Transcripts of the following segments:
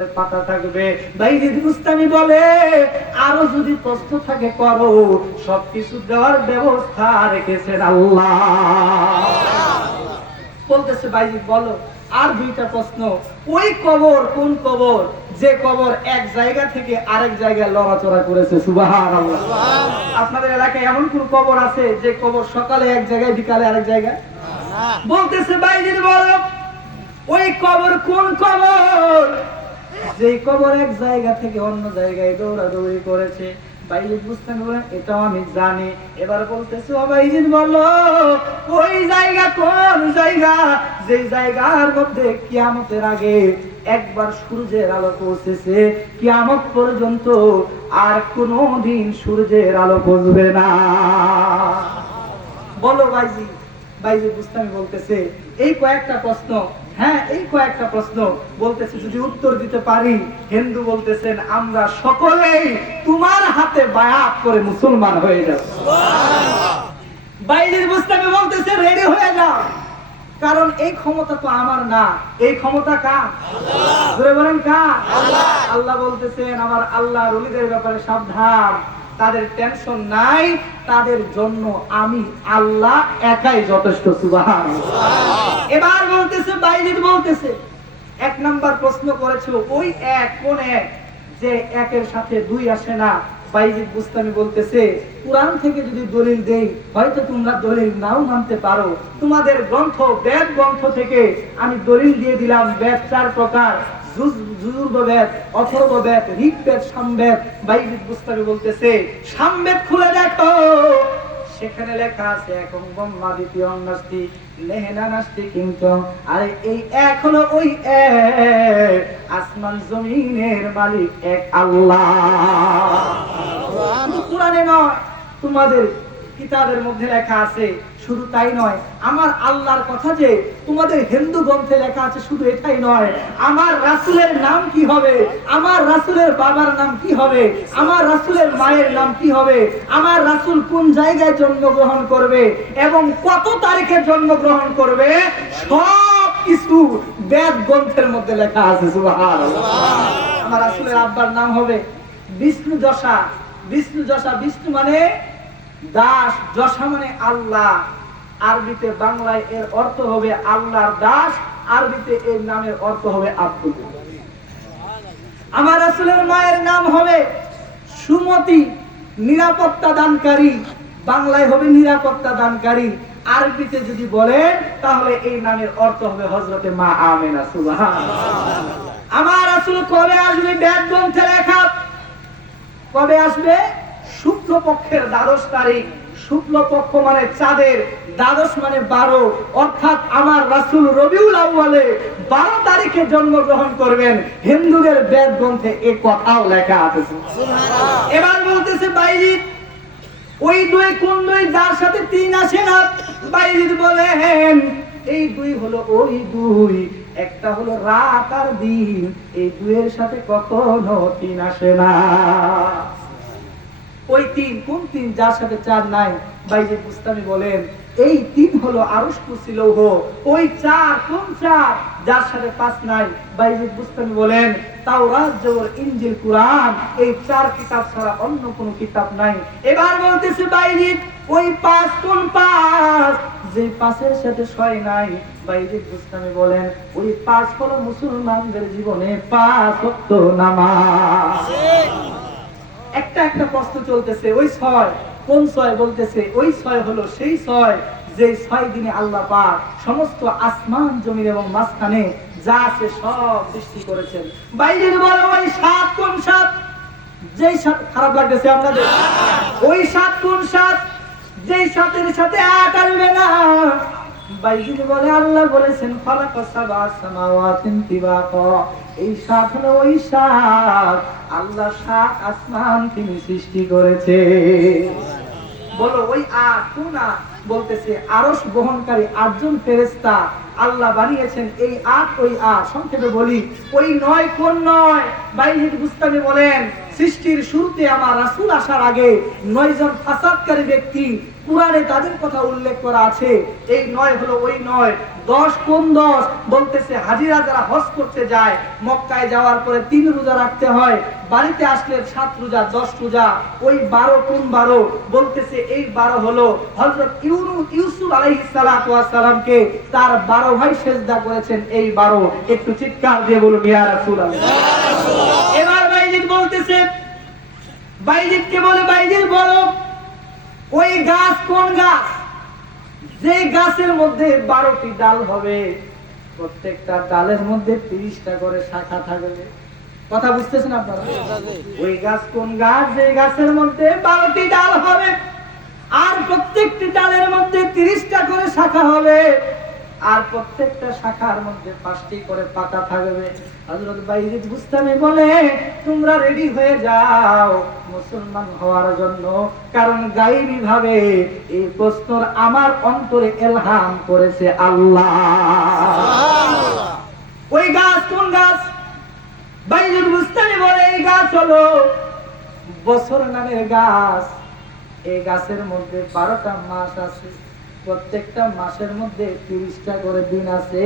পাতা থাকবে। বলে আরও যদি থাকে করো। সবকিছু দেওয়ার ব্যবস্থা রেখেছেন আল্লাহ। বলতেছে বলো আর দুইটা প্রশ্ন। ওই কবর কোন কবর? যে কবর এক জায়গা থেকে আরেক জায়গায় লড়াচড়া করেছে সুবাহান আল্লাহ আপনাদের এলাকায় এমন কোন কবর আছে যে কবর সকালে এক জায়গায় বিকালে আরেক জায়গায়? বলতেছে বাইজিদ বলো ওই কবর কোন কবর? যেই কবর এক জায়গা থেকে অন্য জায়গায় দৌড়াদৌড়ি করেছে বুঝতে এটাও আমি জানি। এবার ওই জায়গা কোন জায়গা? যেই জায়গার মধ্যে আগে একবার সূর্যের আলো পৌঁছেছে, কিয়ামত পর্যন্ত আর কোনো দিন সূর্যের আলো পৌঁছবে না। বলো, বাইজি বাইজি বুস্তামি বলতেছে, এই কয়েকটা প্রশ্ন। হ্যাঁ এই কয়েকটা প্রশ্ন। বলতেছে যদি উত্তর দিতে পারি, হিন্দু বলতেছেন, আমরা সকলেই তোমার হাতে বায়াত করে মুসলমান হয়ে যাব। বাইজির বুস্তামি বলতেছে, রেডি হয়ে যাও। কারণ এই ক্ষমতা তো আমার না। এই ক্ষমতা কার? বলেন কার? আল্লাহ। বলতেছেন, আমার আল্লাহ রলিদের ব্যাপারে সাবধান। তাদের টেনশন নাই তাদের জন্য আমি আল্লাহ একাই যথেষ্ট সুবাহান এবার বলতেছে বাইজিদ বলতেছে এক নাম্বার প্রশ্ন করেছে ওই এক কোন এক? যে একের সাথে দুই আসে না। বাইজিদ বুস্তানি বলতেছে কোরআন থেকে যদি দলিল দেই হয়তো তোমরা দলিল নাও মানতে পারো। তোমাদের গ্রন্থ বেদ গ্রন্থ থেকে আমি দলিল দিয়ে দিলাম বেদ চার প্রকার বলতেছে খুলে দেখো। সেখানে লেখা আছে এখন ব্রহ্মা দ্বিতীয় লেহেনা নাস্তি কিন্তু। আরে এই হলো ওই এক, আসমান জমিনের মালিক এক আল্লাহ। তোমাদের কিতাবের মধ্যে লেখা আছে শুধু তাই নয়, আমার আল্লাহর কথা যে তোমাদের হিন্দু গ্রন্থে লেখা আছে শুধু এটাই নয়, আমার রাসূলের নাম কি হবে? আমার রাসূলের বাবার নাম কি হবে? আমার রাসূলের মায়ের নাম কি হবে? আমার রাসূল কোন জায়গায় জন্মগ্রহণ করবে এবং কত তারিখে জন্মগ্রহণ করবে? সব কিছু বেদ গ্রন্থের মধ্যে লেখা আছে আমার রাসূলের আব্বার নাম হবে বিষ্ণু যশা। বিষ্ণু যশা, বিষ্ণু মানে দাস, যশা মানে আল্লাহ। আরবিতে বাংলায় এর অর্থ হবে আল্লাহর দাস, আরবিতে এর নামের অর্থ হবে আব্দুল। আমার আসলের মায়ের নাম হবে সুমতি, নিরাপত্তা দানকারী। বাংলায় হবে নিরাপত্তা দানকারী। আরবিতে যদি বলেন, তাহলে এই নামের অর্থ হবে হজরতে মা আমেনা, সুবহানাল্লাহ। আমার আসলে কবে আসবে? ব্যাট গ্রন্থে লেখা। কবে আসবে? শুক্ল পক্ষের দ্বাদশ তারিখ। শুক্ল পক্ষ মানে চাঁদের দ্বাদশ মানে বারো। অর্থাৎ আমার রাসুল রবিউল আউ্বালে বারো তারিখে জন্মগ্রহণ করবেন। হিন্দুদের বেদ গ্রন্থে এ কথাও লেখা আছে। এবার বলতেছে ওই দুই কোন দুই যার সাথে তিন আসে না? বলেন এই দুই হলো ওই দুই একটা হলো রাত আর দিন এই দুইয়ের সাথে কখনো তিন আসে না। ওই তিন, কোন তিন যার সাথে চার নাই? বাইজে বুস্তামি বলেন, এই তিন হলো লৌহ ওই চার, কোন চার যার সাথে পাঁচ নাই? বলেন এবার বলতেছে বাইজিৎ ওই পাঁচ, কোন পাঁচের সাথে নাই বলেন, ওই পাঁচ হলো মুসলমানদের জীবনে পাঁচ নামাজ। একটা একটা প্রশ্ন চলতেছে, ওই ছয়, কোন ছয় বলতেছে, ওই ছয় হলো সেই ছয় যে ছয় দিনে আল্লাহ পাক সমস্ত আসমান, জমিন এবং মাঝখানে যা আছে সব সৃষ্টি করেছেন। বাইরে বলে ওই সাত কোন সাত? যেই সাত, খারাপ লাগতেছে আপনাদের? ওই সাত কোন সাত? যেই সাতের সাথে আট আসবে না। বাইজিদ বলে আল্লাহ বলেছেন, ফালাক সাবা সামাওয়াতিন তিবাকা। এই সাত হলো ওই সাত আল্লাহ সাত আসমান তিনি সৃষ্টি করেছে। বলো, ওই আট কোন বলতেছে, আরশ বহনকারী আটজন ফেরেশতা আল্লাহ বানিয়েছেন এই আট ওই আট সংক্ষেপে বলি, ওই নয় কোন নয়? বাইজিদ বুস্তানি বলেন, সৃষ্টির শুরুতে আমার রাসুল আসার আগে নয়জন ফাসাদকারী ব্যক্তি পুরাণে তাদের কথা উল্লেখ করা আছে। এই নয় হলো ওই নয়। দশ কোন দশ? বলতেছে, হাজিরা যারা হজ করতে যায়, মক্কায় যাওয়ার পরে তিন রোজা রাখতে হয়, বাড়িতে আসলে সাত রোজা, দশ রোজা, ওই বারো কোন বারো? বলতেছে, এই বারো হলো হজরত ইউনু, ইউসুফ আলাইহিস সালাতু ওয়াস সালামকে তার বারো ভাই সেজদা করেছেন এই বারো। একটু চিৎকার দিয়ে বলুন এবার বাইজিদ বলতেছে, বাইজিদকে বলে, বাইজিদ বলো ওই গাছ কোন গাছ? যে গাছের মধ্যে বারোটি ডাল হবে, প্রত্যেকটা ডালের মধ্যে তিরিশটা করে শাখা থাকবে। কথা বুঝতেছেন আপনারা? ওই গাছ কোন গাছ? যে গাছের মধ্যে বারোটি ডাল হবে, আর প্রত্যেকটি ডালের মধ্যে তিরিশটা করে শাখা হবে। আর প্রত্যেকটা শাখার মধ্যে পাঁচটি করে পাতা থাকবে। বাইজিদ বলে তোমরা রেডি হয়ে যাও মুসলমান হওয়ার জন্য। কারণ গাইবি ভাবে এই প্রশ্নর আমার অন্তরে এলহাম করেছে আল্লাহ। ওই গাছ কোন গাছ? বাইজিদ বুস্তামি বলে এই গাছ হলো বছর নামের গাছ। এই গাছের মধ্যে বারোটা মাস আছে। প্রত্যেকটা মাসের মধ্যে তিরিশটা করে দিন আছে।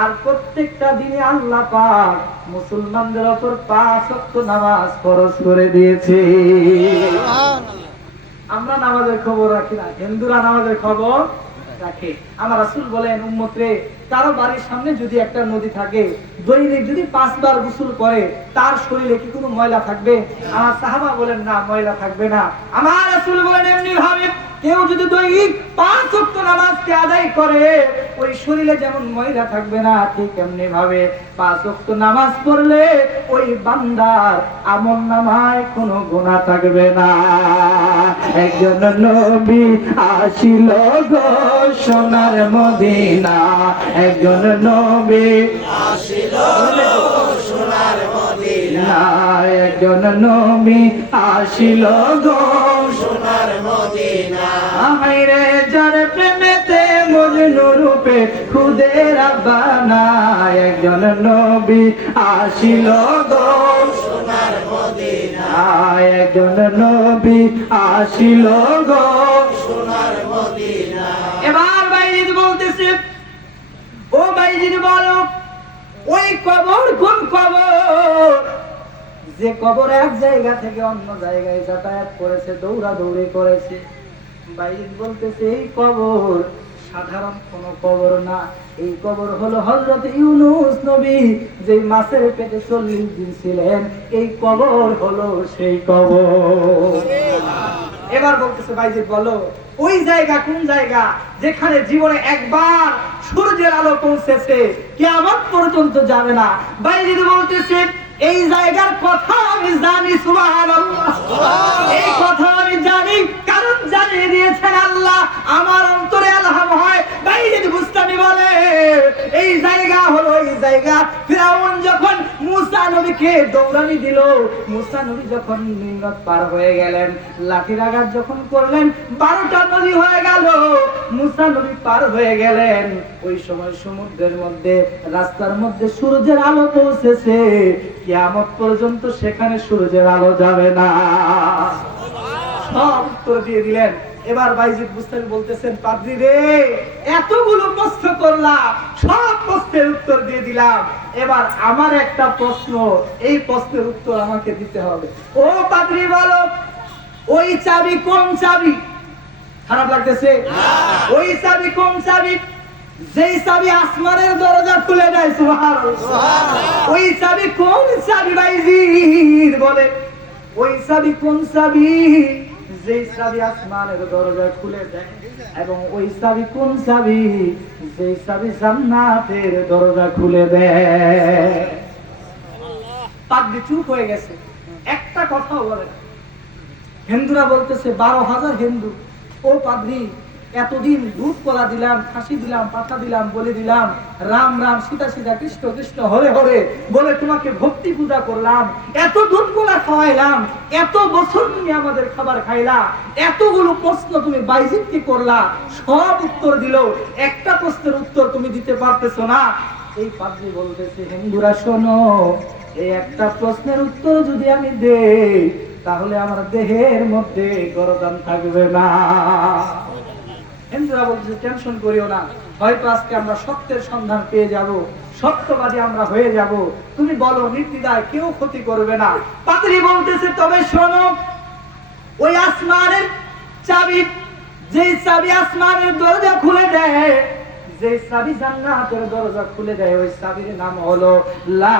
আর প্রত্যেকটা দিনে আল্লাহ পাক মুসলমানদের ওপর পাঁচ ওয়াক্ত নামাজ ফরজ করে দিয়েছে। আমরা নামাজের খবর রাখি না। হিন্দুরা নামাজের খবর রাখে। আমার রাসূল বলেন উম্মত রে কারও বাড়ির সামনে যদি একটা নদী থাকে দৈনিক যদি পাঁচবার গোসল করে তার শরীরে কি কোনো ময়লা থাকবে? আমার সাহাবা বলেন না ময়লা থাকবে না। আমার রাসূল বলেন এমনি ভাবে কেউ যদি দৈনিক পাঁচ ওয়াক্ত নামাজকে আদায় করে, ওই শরীরে যেমন ময়লা থাকবে না, ঠিক এমনি ভাবে পাঁচ ওয়াক্ত নামাজ পড়লে ওই বান্দার আমল নামায় কোনো গুনাহ থাকবে না। একজন নবী আসিল গো সোনার মদিনা। একজন নবী আসিল একজন নবী আসিল গো। সোনার মদিনা। আহাইরে যার প্রেমেতে মজনু রূপে খুদে রাব্বানা একজন নবী আসিল গো। সোনার মদিনা। একজন নবী আসিল গো। সোনার মদিনা। এবার বাইজিদ বলতেছে ও বাইজিদ বলো ওই কবর কোন কবর? যে কবর এক জায়গা থেকে অন্য জায়গায় যাতায়াত করেছে দৌড়া দৌড়ি করেছে। বাইজিদ বলতেছে, এই কবর সাধারণ কোন কবর না। এই কবর হলো হযরত ইউনুস নবী যে মাছের পেটে চল্লিশ দিন ছিলেন। এই কবর হলো সেই কবর। এবার বলতেছে বাইজিদ বলো, ওই জায়গা কোন জায়গা যেখানে জীবনে একবার সূর্যের আলো পৌঁছেছে, কিয়ামত পর্যন্ত যাবে না? বাইজিদ বলতেছে এই জায়গার কথা আমি জানি সুবাহ এই কথা আমি জানি কারণ জানিয়ে দিয়েছেন আল্লাহ আমার অন্তরে বুস্তানি বলে। এই জায়গা হলো এই জায়গা। ফিরাউন যখন মুসা নবীকে দৌড়ানি দিল, মুসা নবী যখন নিম্নত পার হয়ে গেলেন আঘাত যখন করলেন, বারোটা নদী হয়ে গেল, মুসা নবী পার হয়ে গেলেন। ওই সময় সমুদ্রের মধ্যে, রাস্তার মধ্যে সূর্যের আলো পৌঁছেছে। কিয়ামত পর্যন্ত সেখানে সূর্যের আলো যাবে না। সব উত্তর দিয়ে দিলেন। এবার বাইজিদ বুস্তামি বলতেছেন পাদ্রি রে এতগুলো প্রশ্ন করলাম সব প্রশ্নের উত্তর দিয়ে দিলাম। এবার আমার একটা প্রশ্ন এই প্রশ্নের উত্তর আমাকে দিতে হবে। ও পাদ্রি বলো ওই চাবি কোন চাবি? খারাপ লাগতেছে? ওই চাবি কোন চাবি? যেই চাবি আসমানের দরজা খুলে দেয় ওই চাবি কোন চাবি বাইজিদ বলে? ওই চাবি কোন চাবি? যেই ইসরাবি আসমানের দরজা খুলে দেয় এবং ওই সাবি কোন সাবি যে সাবি জান্নাতের দরজা খুলে দেয়। পাগড়ি চুপ হয়ে গেছে। একটা কথা বলে হিন্দুরা বলতেছে, বারো হাজার হিন্দু। ও পাদ্রি এতদিন দুধ কলা দিলাম ফাঁসি দিলাম পাঠা দিলাম, বলে দিলাম, রাম রাম, সীতা সীতা, কৃষ্ণ কৃষ্ণ, হরে হরে, বলে তোমাকে ভক্তি পূজা করলাম। এত দুধ কলা খাওয়াইলাম, এত বছর তুমি আমাদের খাবার খাইলা, এতগুলো প্রশ্ন তুমি বাইজিৎ করলা, সব উত্তর দিল। একটা প্রশ্নের উত্তর তুমি দিতে পারতেছো না। এই পাদ্রি বলতেছে, হিন্দুরা, শোনো, এই একটা প্রশ্নের উত্তর যদি আমি দেই, তাহলে আমার দেহের মধ্যে গরদান থাকবে না। হিন্দুরা বলছে টেনশন করিও না। হয়তো আজকে আমরা সত্যের সন্ধান পেয়ে যাব, সত্যবাদী আমরা হয়ে যাব। তুমি বলো নির্দিদায় কেউ ক্ষতি করবে না। পাত্রী বলতেছে, তবে শোনো, ওই আসমানের চাবি যে চাবি আসমানের দরজা খুলে দেয় যে চাবি জান্নাতের দরজা খুলে দেয়, ওই চাবির নাম হলো লা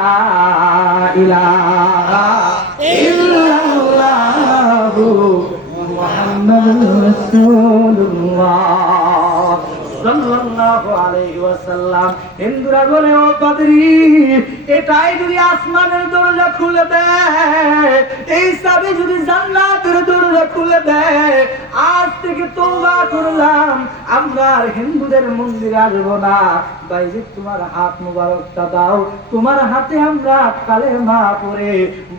ইলাহা ইল্লাল্লাহু মুহাম্মাদুর রাসূলুল্লাহ হিন্দুরা বলে, ও এটাই যদি আসমানের দরজা খুলে দেয়, এই চাবি যদি জান্নাতের দরজা খুলে দেয়, আজ থেকে করলাম, আমরা আর হিন্দুদের মন্দিরে আসব না। বাইজি তোমার হাত মুবারকটা দাও। তোমার হাতে আমরা কালে মা পরে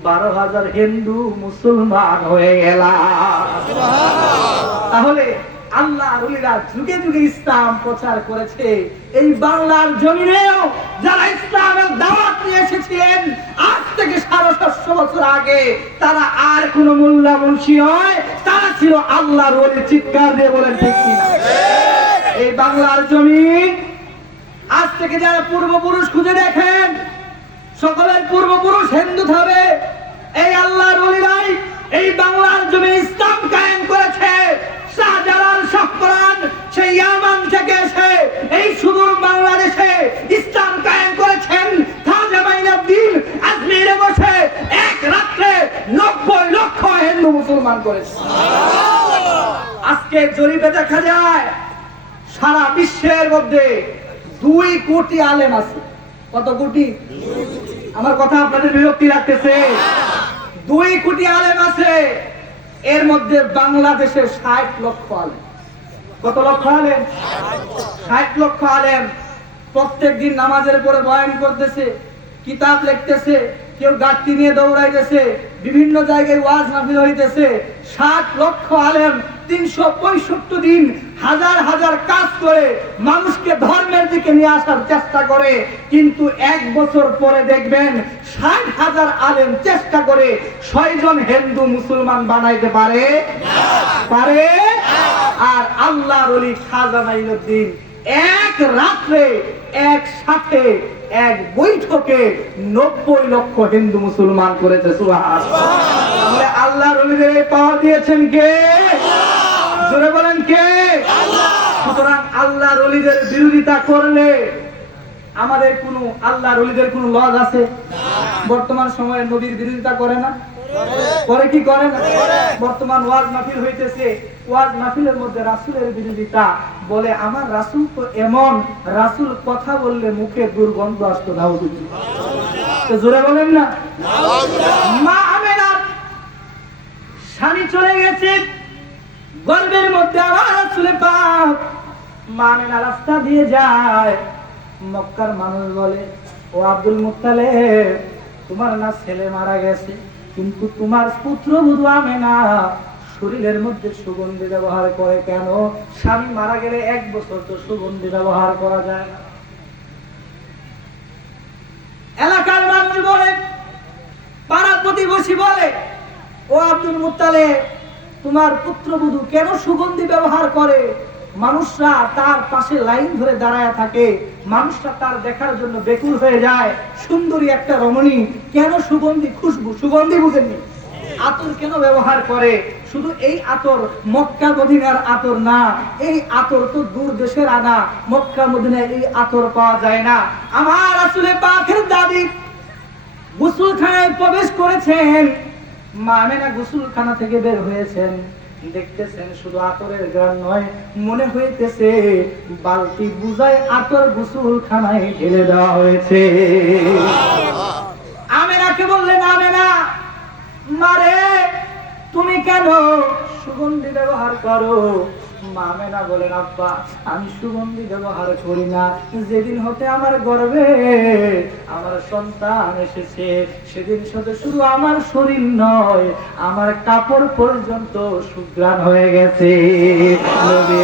বারো হাজার হিন্দু মুসলমান হয়ে গেলাম। তাহলে আল্লাহ রুলিরা যুগে যুগে ইসলাম প্রচার করেছে। এই বাংলার জমিনেও যারা ইসলামের দাওয়াত নিয়ে এসেছিলেন, আজ থেকে সাড়ে সাতশো বছর আগে, তারা আর কোন নয়, তারা ছিল ওলি, চিৎকার দিয়ে বলেন এই বাংলার জমিন, আজ থেকে যারা পূর্বপুরুষ খুঁজে দেখেন, সকলের পূর্বপুরুষ হিন্দু হবে। এই আল্লাহর ওলিরাই এই বাংলার জমি ইসলাম কায়েম করেছে শাহজালাল শাহপরান সেই ইয়ামান থেকে এসে এই সুদূর বাংলাদেশে ইসলাম কায়েম করেছেন। খাজা মাইনুদ্দিন আজমিরে বসে এক রাত্রে নব্বই লক্ষ হিন্দু মুসলমান করেছে। আজকে জরিপে দেখা যায় সারা বিশ্বের মধ্যে দুই কোটি আলেম আছে। কত কোটি? আমার কথা আপনাদের বিরক্তি রাখতেছে। দুই কোটি আলেম আছে। এর মধ্যে বাংলাদেশে ষাট লক্ষ আলেম। কত লক্ষ আলেম? ষাট লক্ষ আলেম। প্রত্যেক দিন নামাজের পরে বয়ান করতেছে, কিতাব লিখতেছে, কেউ গাড়ি নিয়ে দৌড়াইতেছে, বিভিন্ন জায়গায় ওয়াজ নাফিল হইতেছে। ষাট লক্ষ আলেম তিনশো পঁয়ষট্টি দিন হাজার হাজার কাজ করে মানুষকে ধর্মের দিকে নিয়ে আসার চেষ্টা করে, কিন্তু এক বছর পরে দেখবেন ষাট হাজার আলেম চেষ্টা করে ছয়জন হিন্দু মুসলমান বানাইতে পারে। পারে? আর আল্লাহ রলি খাজা এক রাত্রে একসাথে এক বৈঠকে নব্বই লক্ষ হিন্দু মুসলমান করেছে সুহাস আল্লাহ রলিদের পাওয়া দিয়েছেন কে? জোরে বলেন কে? সুতরাং আল্লাহ রলিদের বিরোধিতা করলে আমাদের কোনো আল্লাহ রলিদের কোনো লজ আছে? বর্তমান সময়ে নবীর বিরোধিতা করে না? করে কি করে না? বর্তমান ওয়াজ মাহফিল হইতেছে। ওয়াজ মাহফিলের মধ্যে রাসূলের বিরোধিতা বলে, আমার রাসূল তো এমন, রাসূল কথা বললে মুখে দুর্গন্ধ আসতো না জোরে বলেন না? মা আমেনা স্বামী চলে গেছে। গর্বের মধ্যে আমার রাসূলে পাক মা আমেনা রাস্তা দিয়ে যায়। মক্কার মানুষ বলে, ও আব্দুল মুক্তালে তোমার না ছেলে মারা গেছে, কিন্তু তোমার পুত্র বুধু আমেনা। শরীরের মধ্যে সুগন্ধি ব্যবহার করে কেন? স্বামী মারা গেলে এক বছর তো সুগন্ধি ব্যবহার করা যায় না। এলাকার মানুষ বলে, পাড়া প্রতিবেশী বলে, ও আব্দুল মুত্তালে তোমার পুত্রবধূ কেন সুগন্ধি ব্যবহার করে? মানুষরা তার পাশে লাইন ধরে দাঁড়ায় থাকে। মানুষরা তার দেখার জন্য বেকুল হয়ে যায়। সুন্দরী একটা রমণী কেন সুগন্ধি খুশবু সুগন্ধি বুঝেননি? আতর কেন ব্যবহার করে? শুধু এই আতর মক্কা মদিনার আতর না, এই আতর তো দূর দেশের আনা। মক্কা মদিনায় এই আতর পাওয়া যায় না। আমার আসলে পাখের দাদি গোসলখানায় প্রবেশ করেছেন। মা আমেনা গোসলখানা থেকে বের হয়েছেন। দেখতেছেন শুধু আতরের গ্রাম নয়, মনে হইতেছে বালতি বুঝায় আতর গোসলখানায় ঢেলে দেওয়া হয়েছে। আমেনাকে বললেন আমেনা মারে, তুমি কেন সুগন্ধি ব্যবহার করো? মামেনা বলেন, আব্বা, আমি সুগন্ধি ব্যবহার করি না। যেদিন হতে আমার গর্বে আমার সন্তান এসেছে, সেদিন সাথে শুধু আমার শরীর নয়, আমার কাপড় পর্যন্ত সুগ্রাণ হয়ে গেছে।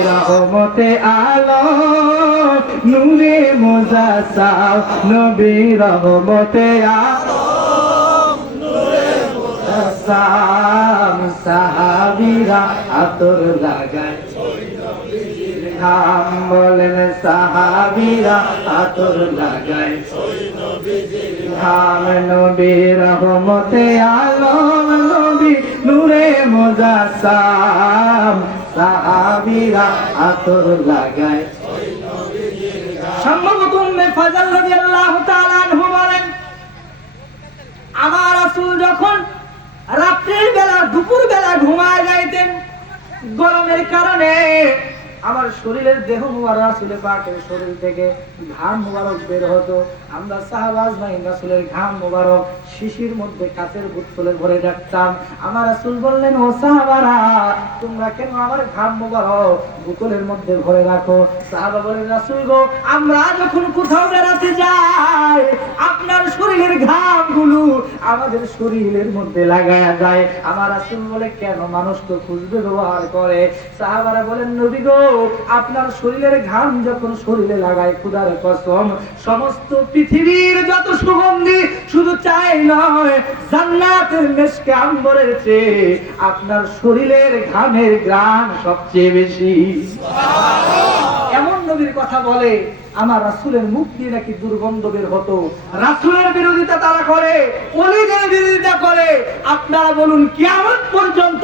রহমতে আলো, নূরে মোজা সাও নবীর রহমতে আলো সাম সাহাবিরা আতর লাগায়। ঘাম বলেন সাহাবিরা আতর লাগায়। ঘাম নবী রহমতে আলম নবী নূরে মোজাসাম। সাহাবিরা আতর লাগায়। সম্ভবত উম্মে ফাজাল রাদিয়াল্লাহু তাআলা আনহু বলেন, আমার রাসূল যখন রাত্রির বেলা দুপুর বেলা ঘুমায় যাইতেন। গরমের কারণে আমার শরীরের দেহ মুবারক রাসূলের পাকের শরীর থেকে ঘাম মুবারক বের হতো। আমরা সাহাবাজ ভাই রাসূলের ঘাম মুবারক শিশির মধ্যে কাচের বোতলে ভরে রাখতাম। আমার রাসূল বললেন, ও সাহাবারা, তোমরা কেন আমার ঘাম মুবারক বোতলের মধ্যে ভরে রাখো? সাহাবা বলেন রাসূল গো, আমরা যখন কোথাও বেড়াতে যাই, আপনার শরীরের ঘামগুলো আমাদের শরীরের মধ্যে লাগায়া যায় আমার রাসূল বলে, কেন মানুষ তো খুঁজবে ব্যবহার করে? সাহাবারা বলেন, নবী গো আপনার শরীরের ঘাম যখন শরীরে লাগায় খুদার কসম সমস্ত পৃথিবীর যত সুগন্ধি শুধু চাই নয় জান্নাতের মেশকে আম্বরের চেয়ে আপনার শরীরের ঘামের গ্রাম সবচেয়ে বেশি। নবীর কথা বলে আমার রাসূলের মুখ দিয়ে নাকি দুর্গন্ধ বের হতো। রাসূলের বিরোধিতা তারা করে অলিদের বিরোধিতা করে। আপনারা বলুন কিয়ামত পর্যন্ত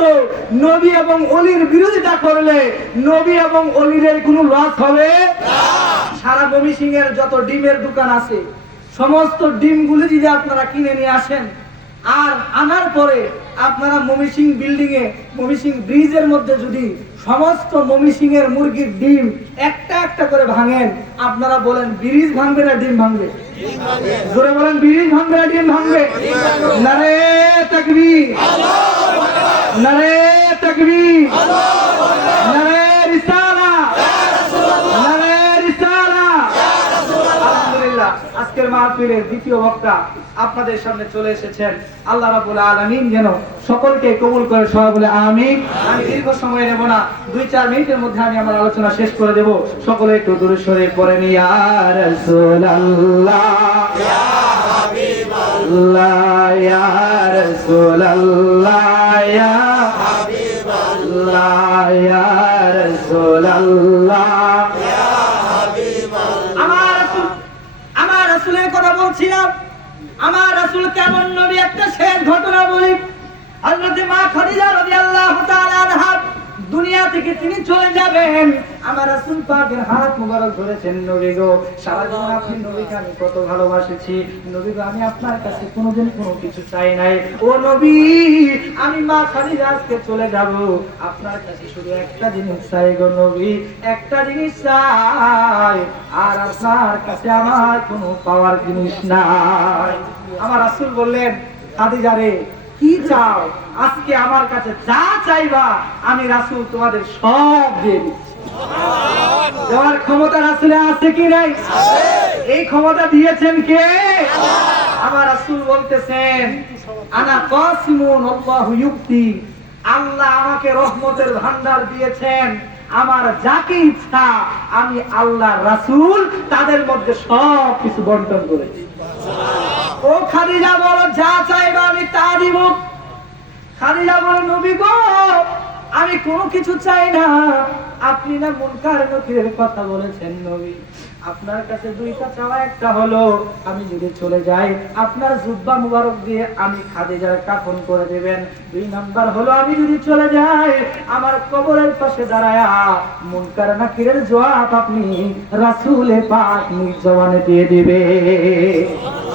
নবী এবং অলির বিরোধিতা করলে নবী এবং অলিদের কোনো লস হবে? সারা বমি এর যত ডিমের দোকান আছে সমস্ত ডিমগুলি যদি আপনারা কিনে নিয়ে আসেন আর আনার পরে আপনারা মমিসিং বিল্ডিং এ মমিসিং ব্রিজের মধ্যে যদি সমস্ত মমিসিংয়ের মুরগির ডিম একটা একটা করে ভাঙেন। আপনারা বলেন, ব্রিজ ভাঙবে না ডিম ভাঙবে? জোরে বলেন, ব্রিজ ভাঙবে না ডিম ভাঙবে? নারে তাকবীর। নারে তাকবীর। নারে রিসালা নারে রিসালা আলহামদুলিল্লাহ আজকের মাহফিলের দ্বিতীয় বক্তা আপনাদের সামনে চলে এসেছেন। আল্লাহ রাব্বুল আলামিন যেন সকলকে কবুল করে সবাই বলে আমিন। আমি দীর্ঘ সময় নেব না, দুই চার মিনিটের মধ্যে আমি আমার আলোচনা শেষ করে দেব। সকলে একটু দূরে সরে পড়ে নি ইয়া রাসূলুল্লাহ। কেমন নবী একটা শেষ ঘটনা বলি। আল্লাহ মা খাদিজা রবি তাআলা আনহা দুনিয়া থেকে তিনি চলে যাবেন। আমার রাসূল পাকের হাত মোবারক ধরেছেন, নবী গো সারা জীবন আপনি নবীকে আমি কত ভালোবাসেছি। নবী গো, আমি আপনার কাছে কোনোদিন কোনো কিছু চাই নাই। ও নবী, আমি মা খাদিজা আজকে চলে যাব। আপনার কাছে শুধু একটা জিনিস চাই গো নবী, একটা জিনিস চাই। আর আপনার কাছে আমার কোনো পাওয়ার জিনিস নাই। আমার রাসূল বললেন, খাদিজা রে কি চাও? আজকে আমার কাছে যা চাইবা আমি রাসূল তোমাদের সব দিয়ে দিচ্ছি। দেওয়ার ক্ষমতা রাসুলে আছে কি নাই? এই ক্ষমতা দিয়েছেন কে? আমার রাসুল বলতেছেন আনা কাসিমুন আল্লাহু ইউক্তি। আল্লাহ আমাকে রহমতের ভান্ডার দিয়েছেন। আমার যাকে ইচ্ছা আমি আল্লাহ রাসূল তাদের মধ্যে সব কিছু বন্টন করেছি। ও খাদিজা বলো, যা চাইব আমি তা দিব। খাদিজা বলো, নবী গো, আমি কোনো কিছু চাই না। আপনি না মুনকার নকিরের কথা বলেছেন, নবী। আপনার কাছে দুইটা চাওয়া, একটা হলো আমি যদি চলে যাই, আপনার জুব্বা মুবারক দিয়ে আমি খাদিজার কাফন করে দেবেন। দুই নাম্বার হলো, আমি যদি চলে যাই, আমার কবরের পাশে দাঁড়ায়া মুনকার নাকিরের জবাব আপনি রাসুলে পাক নিজ দিয়ে দিবে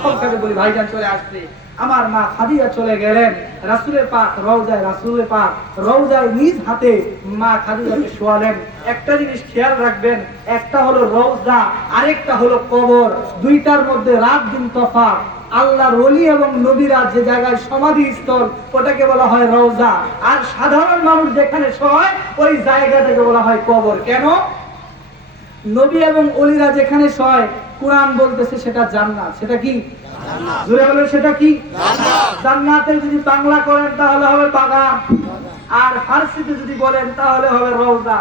সবটাকে বলি, ভাইজান চলে আসছে। আমার মা খাদিজা চলে গেলেন, রাসূলের পাক রওজায়, রাসূলের পাক রওজায় নিজ হাতে মা খাদিজাকে শোয়ালেন। একটা জিনিস খেয়াল রাখবেন, একটা হলো রওজা, আরেকটা হলো কবর। দুইটার মধ্যে রাত দিন তফাৎ। আল্লাহর ওলি এবং নবীরা যে জায়গায় সমাধি স্থল, ওটাকে বলা হয় রওজা। আর সাধারণ মানুষ যেখানে শোয়, ওই জায়গাটাকে বলা হয় কবর। কেন? নবী এবং অলিরা যেখানে শয় কোরআন বলতেছে সেটা জান্নাত। সেটা কি? সেটা কি? জান্নাতের যদি বাংলা করেন তাহলে হবে বাগান। আর ফার্সিতে যদি বলেন তাহলে হবে রওজা।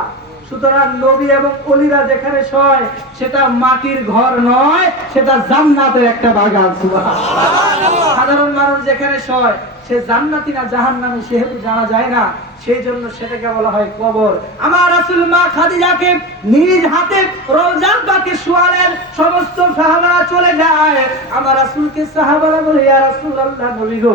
সুতরাং নবী এবং অলিরা যেখানে শয় সেটা মাটির ঘর নয় সেটা জান্নাতের একটা বাগান। সাধারণ মানুষ যেখানে সয় সে জান্নাতি না জাহান্নামী সেহেতু জানা যায় না। সেই জন্য সেটাকে বলা হয় কবর। আমার রাসুল মা খাদিজাকে নিজ হাতে রমজান পাকে শুয়ালেন, সমস্ত সাহাবারা চলে যায়। আমার রাসুলকে সাহাবারা বলে, ইয়া রাসূলুল্লাহ, নবী গো,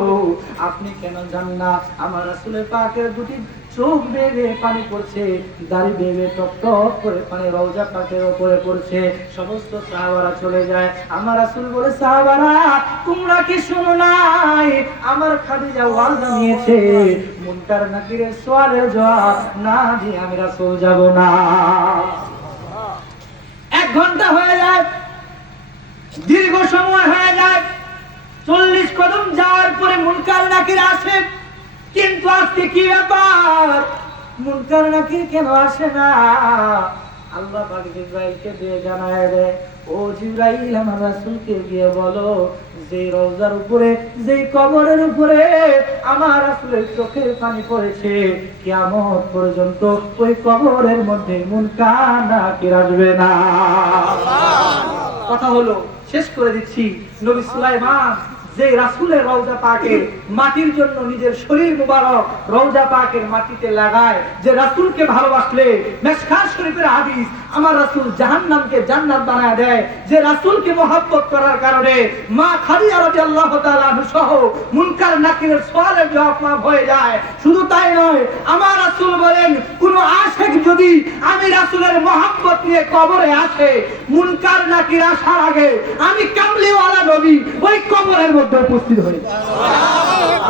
আপনি কেন যান না? আমার রাসুলের পাকের দুটি চোখ বেয়ে পানি পড়ছে, দাড়ি বেয়ে টপ টপ করে পানি রওজা পাকের উপরে পড়ছে, সমস্ত সাহাবারা চলে যায়। আমার রাসূল বলে, সাহাবারা, তোমরা কি শোনো নাই? আমার খাদিজা ওয়াদা নিয়েছে মুনকার নাকিরের সোয়ালের জবাব, না দিয়ে আমি রাসূল যাব না। এক ঘণ্টা হয়ে যায়, দীর্ঘ সময় হয়ে যায়, চল্লিশ কদম যাওয়ার পরে মুনকার নাকির আসে। কিন্তু আজকে কি ব্যাপার? মুনকার নাকির কেন আসে না। আল্লাহ পাক জিব্রাইলকে দিয়ে জানায় দেয় ও জিব্রাইল আমার রাসূলকে গিয়ে বলো যে রওজার উপরে যে কবরের উপরে আমার রাসূলের চোখের পানি পড়েছে কিয়ামত পর্যন্ত ওই কবরের মধ্যে মুনকার নাকির আসবে না। কথা হলো শেষ করে দিচ্ছি নবী সুলাইমান যে রাসূলের রওজা পাকে মাটির জন্য নিজের শরীর মুবারক রওজা পাকের মাটিতে লাগায়, যে রাসূলকে ভালোবাসলে মেশকাত শরীফের হাদিস আমার রাসূল জাহান্নামকে জান্নাত বানায় দেয়, যে রাসূলকে মহব্বত করার কারণে মা খাদিজা সহ মুনকার নাকিরের জবাব হয়ে যায়। শুধু তাই নয়, আমার রাসূল বলেন, কোন আশিক যদি আমি রাসূলের মহব্বত নিয়ে কবরে আসে, মুনকার নাকির আসার আগে আমি কামলিওয়ালা নবী, ওই কবরের মধ্যে উপস্থিত হই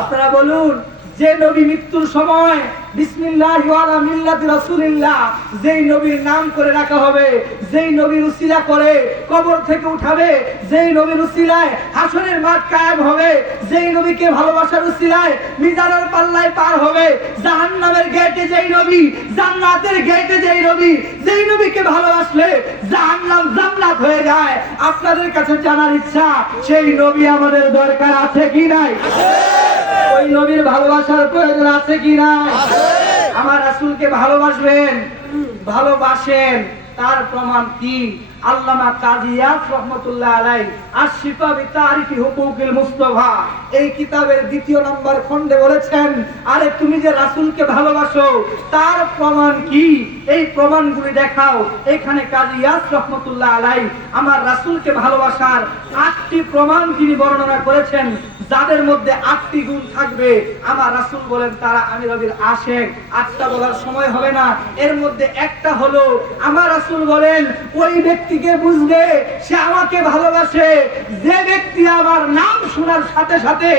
আপনারা বলুন যে নবী মৃত্যুর সময় বিসমিল্লাহ ওয়ালা মিল্লাতি রাসূলিল্লাহ, যেই নবীর নাম করে রাখা হবে, যেই নবীর উসিলা করে কবর থেকে উঠাবে, যেই নবীর উসিলায় হাসরের মাঠ কায়েম হবে, যেই নবীকে ভালোবাসার উসিলায় মিজানের পাল্লায় পার হবে, জাহান্নামের গেটে যেই নবী, জান্নাতের গেটে যেই নবী, যেই নবীকে ভালোবাসলে জাহান্নাম জান্নাত হয়ে যায়। আপনাদের কাছে জানার ইচ্ছা, সেই নবী আমাদের দরকার আছে কি নাই? ওই নবীর ভালোবাসার প্রয়োজন আছে কি না আমার রাসূলকে ভালোবাসবেন ভালোবাসেন তার প্রমাণ কি? আল্লামা কাজিয়াত রহমতুল্লাহ আলাই বিতারিফি হুকুকিল মুস্তাফা। এই কিতাবের দ্বিতীয় নম্বর খণ্ডে বলেছেন আরে তুমি যে রাসূলকে ভালোবাসো তার প্রমাণ কি? এই প্রমাণগুলি দেখাও। এখানে কাজিয়াত রহমতুল্লাহ আলাই আমার রাসূলকে ভালোবাসার আটটি প্রমাণ তিনি বর্ণনা করেছেন। যাদের মধ্যে আটটি গুণ থাকবে আমার রাসূল বলেন তারা আমি রবির আশেক। আটটা বলার সময় হবে না। এর মধ্যে একটা হলো আমার রাসূল বলেন ওই ব্যক্তিকে বুঝবে সে আমাকে ভালোবাসে। যে ব্যক্তি আমার নাম শোনার সাথে সাথে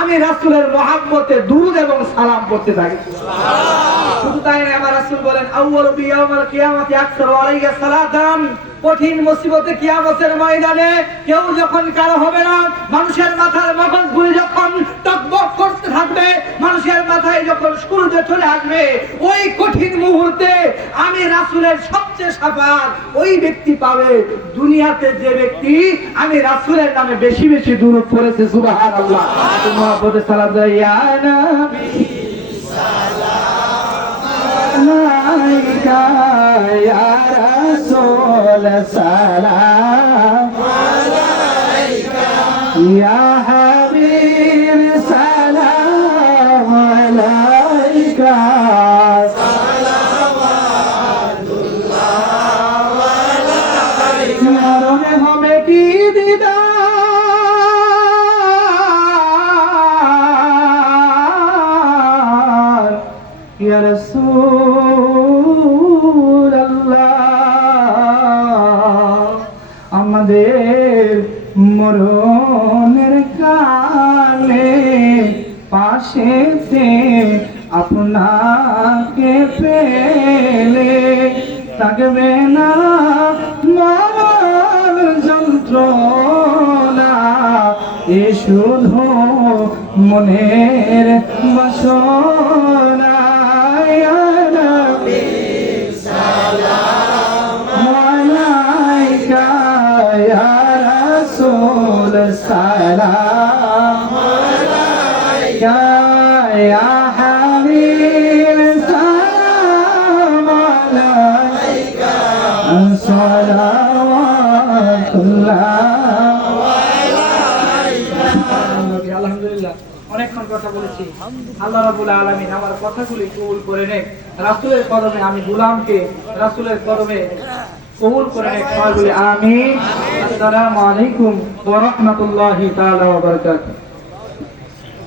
আমি রাসূলের মহাব্বতে দুধ এবং সালাম করতে থাকি। শুধু তাই আমার রাসূল বলেন আউয়ালু বিয়াউমাল কিয়ামাতি আকসারু আলাইয়া সালাতান। কঠিন মুসিবতে কিয়ামতের ময়দানে কেউ যখন কারও হবে না, মানুষের মাথার মগজ গুলি যখন টকবক করতে থাকবে, মানুষের মাথায় যখন সূর্য চলে আসবে, ওই কঠিন মুহূর্তে আমি রাসুলের সবচেয়ে সাফা ওই ব্যক্তি পাবে। দুনিয়াতে যে ব্যক্তি আমি রাসুলের নামে বেশি বেশি দূর পড়েছে সুবাহার আল্লাহ মহাপদে সালাম সালাম يا رسول سلام عليك يا حبيب শুধু মনের বাসনা বলেছি আল্লাহ রাবুল আলমিন আমার কথাগুলি কবুল করে নেক। রাসুলের কদমে আমি গুলামকে, রাসুলের কদমে কবুল করে নেক। আমিন। আসসালামু আলাইকুম ওয়া রাহমাতুল্লাহি তাআলা ওয়া বারাকাতুহু।